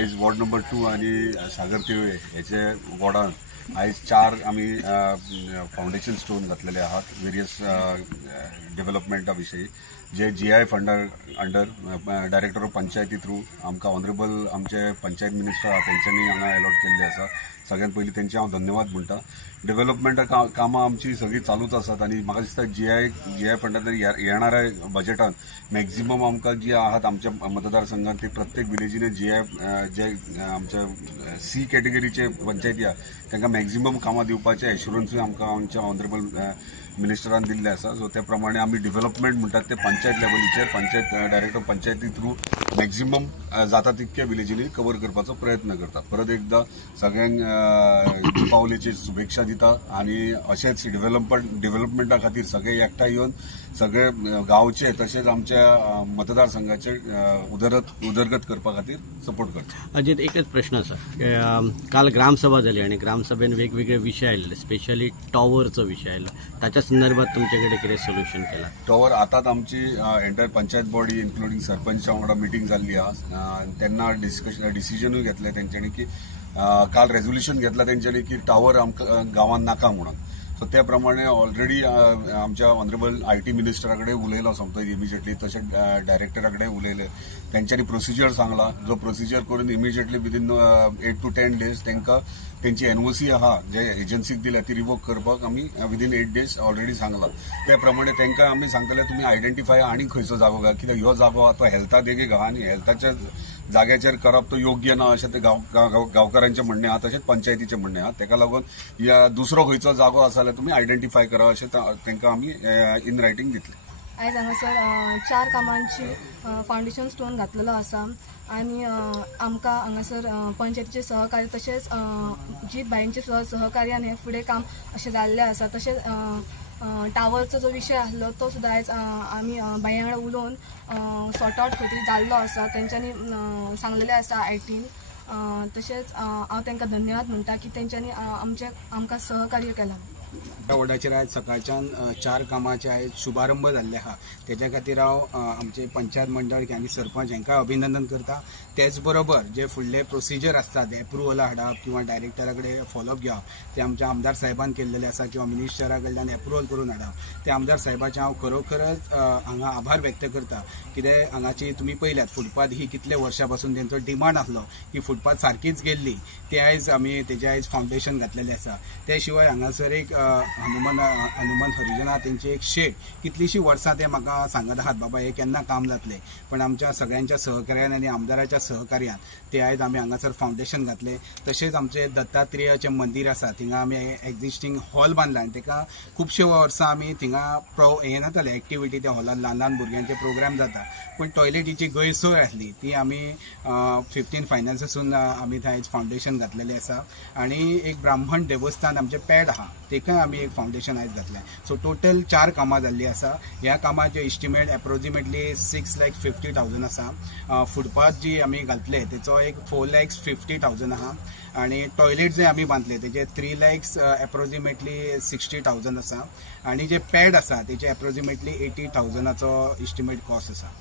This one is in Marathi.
आयज वॉर्ड नंबर 2 आणि सागर तिळवे याचे वॉर्डान आयज 4 आम्ही फाउंडेशन स्टोन घातलेले आहात वेरियस डेव्हलपमेंटा विषयी जे GI फंडा under director of Panchayati through आमकां ऑनरेबल आमचे पंचायत मिनिस्टर आहात त्यांच्यानी हांगा अलॉट केल्ले आसा। सगळ्यांत पयलीं त्यांचे हांव धन्यवाद म्हणटा। डेव्हलपमेंटा कामां आमची सगळी चालूच आसात आणि म्हाका दिसता GI फंडांतल्यान येणाऱ्या बजेटान मॅक्झिमम आमकां जी आहात आमच्या मतदारसंघात ते प्रत्येक विलेजीने GI जे आमच्या C कॅटेगरीचे पंचायती आहा तांकां मॅक्झिमम कामां दिवपाचे एश्युरन्सूय आमकां आमच्या ऑनरेबल मिनिस्टरान दिल्ले आसा। सो त्या प्रमाणे आमी डेव्हलपमेंट म्हणटात ते पंचायत लेवलीचेर पंचायत डायरेक्टर पंचायती थ्रू मॅक्झिमम जाता तितक्या विलेजींनी कव्हर करपाचो प्रयत्न करता। परत एकदा सगळ्यांक दीपावलीची शुभेच्छा दिता आणि अशेंच डेव्हलपमेंटा खातीर सगळे एकठांय येवन सगळे गांवचे तशेंच आमच्या मतदारसंघाचे उदरगत करपा खातीर सपोर्ट करता। अजित, एकच प्रश्न आसा, काल ग्रामसभा जाली आणि ग्रामसभेन वेगवेगळे विषय आयले, स्पेशली टॉवरचो विषय आयलो, ताच्या संदर्भात तुमच्याकडे कितें सोल्युशन केला? टॉवर आताच आमची एंटायर पंचायत बॉडी इन्क्लुडिंग सरपंचा वांगडा मिटींग जाल्ली आहा। तेन्ना डिसिजनूय घेतले तेंच्यांनी की काल रेझोल्युशन घेतला तेंच्यांनी की टॉवर आमकां गांवांत नाका म्हणून। सो त्या प्रमाणे ऑलरेडी आमच्या ऑनरेबल IT मिनिस्टरा कडेन उलयलो सोमतो इमिजिएटली, तशेंच डायरेक्टरा कडेन उलयले, तेंच्यांनी प्रोसिजर सांगला, जो प्रोसिजर करून इमिजिएटली विदिन 8 to 10 days तांकां तेंची NOC आहा जे एजन्सीक दिल्या ती रिवोक करपाक आमी विदिन 8 days ऑलरेडी सांगला। त्या प्रमाणे तांकां आमी सांगतले तुमी आयडेंटिफाय आनी खंयचो जागो घा, कित्याक ह्यो जागो तो हेल्था देगेक आहा आनी हेल्थाच्या जाग्याचेर करप तो योग्य ना अशें ते गांवकारांचें म्हणणें आहा, तशेंच पंचायतीचें म्हणणें आहा। ताका लागून ह्या दुसरो खंयचो जागो आसा जाल्यार तुमी आयडेंटिफाय करा अशें तांकां आमी इन रायटींग दितले। आयज हांगासर 4 कामांची फाउंडेशन स्टोन घातलेलो आसा आणि आमकां हांगासर पंचायतीचे सहकार्य तशेंच जीत बाईंचे सहकार्यान हे फुडें काम अशें जाल्लें आसा। तशेंच टावरचो जो विशय आसलो तो सुद्दां आयज आमी बांया वांगडा उलोवन सॉर्ट आउट खंय तरी जाल्लो आसा, तेंच्यांनी सांगलेलें आसा ITन। तशेंच हांव तांकां धन्यवाद म्हणटा की तेंच्यांनी आमकां सहकार्य केलां। वॉर्डाचेर आयज सकाळच्यान 4 कामाचे आयज शुभारंभ जाल्ले आहा, तेच्या खातीर हांव आमचे पंचायत मंडळ आनी सरपंच हांकां अभिनंदन करता। तेच बरोबर जे फुडले प्रोसिजर आसतात एप्रुवला हाडप किंवा डायरेक्टरा कडेन फॉलोअप घेवप ते आमच्या आमदार साहेबान केल्लेले आसा किंवा मिनिस्टरा कडल्यान एप्रुवल करून हाडप ते आमदार साहेबाचे हांव खरोखरच हांगा आभार व्यक्त करता। कित्याक हांगाची तुमी पळयल्यात फुटपाथ ही कितले वर्सां पासून तेंचो डिमांड आसलो की फुटपाथ सारकीच गेल्ली, ते आयज आमी तेजे आयज फाउंडेशन घातलेलें आसा। ते शिवाय हांगासर एक हनुमान हरिजन तेंची एक शेड कितलीशी वर्सां ते म्हाका सांगत आहात बाबा हे केन्ना काम जातले, पण आमच्या सगळ्यांच्या सहकार्यान आनी आमदाराच्या सहकार्यान ते आयज आमी हांगासर फाउंडेशन घातले। तशेंच आमचे दत्तात्रेयाचें मंदिर आसा थिंगा आमी एक्झिस्टिंग हॉल बांदला आनी ताका खुबशे वर्सां आमी थिंगा हें जातालें एक्टिविटी त्या हॉलान ल्हान भुरग्यांचे प्रोग्राम जाता, पण टॉयलेटीची गैरसोय आसली ती आमी 15 फायनान्सासून आमी थंय आयज फाउंडेशन घातलेलें आसा। आनी एक ब्राह्मण देवस्थान आमचें पॅड आहा तेका आमी एक फाउंडेशन आयज घातलें। सो टोटल 4 कामां जाल्लीं आसा। ह्या कामाचे इस्टिमेट एप्रोक्सिमेटली 6,50,000 आसा। फुटपाथ जी आमी घातले तेचो एक 4,50,000 आहा आणि टॉयलेट जे आमी बांधले तेजे 3 एप्रोक्सिमेटली 60,000 आसा आणि जे पॅड आसा तेजे एप्रोक्सिमेटली 80,000 इस्टिमेट कॉस्ट आसा।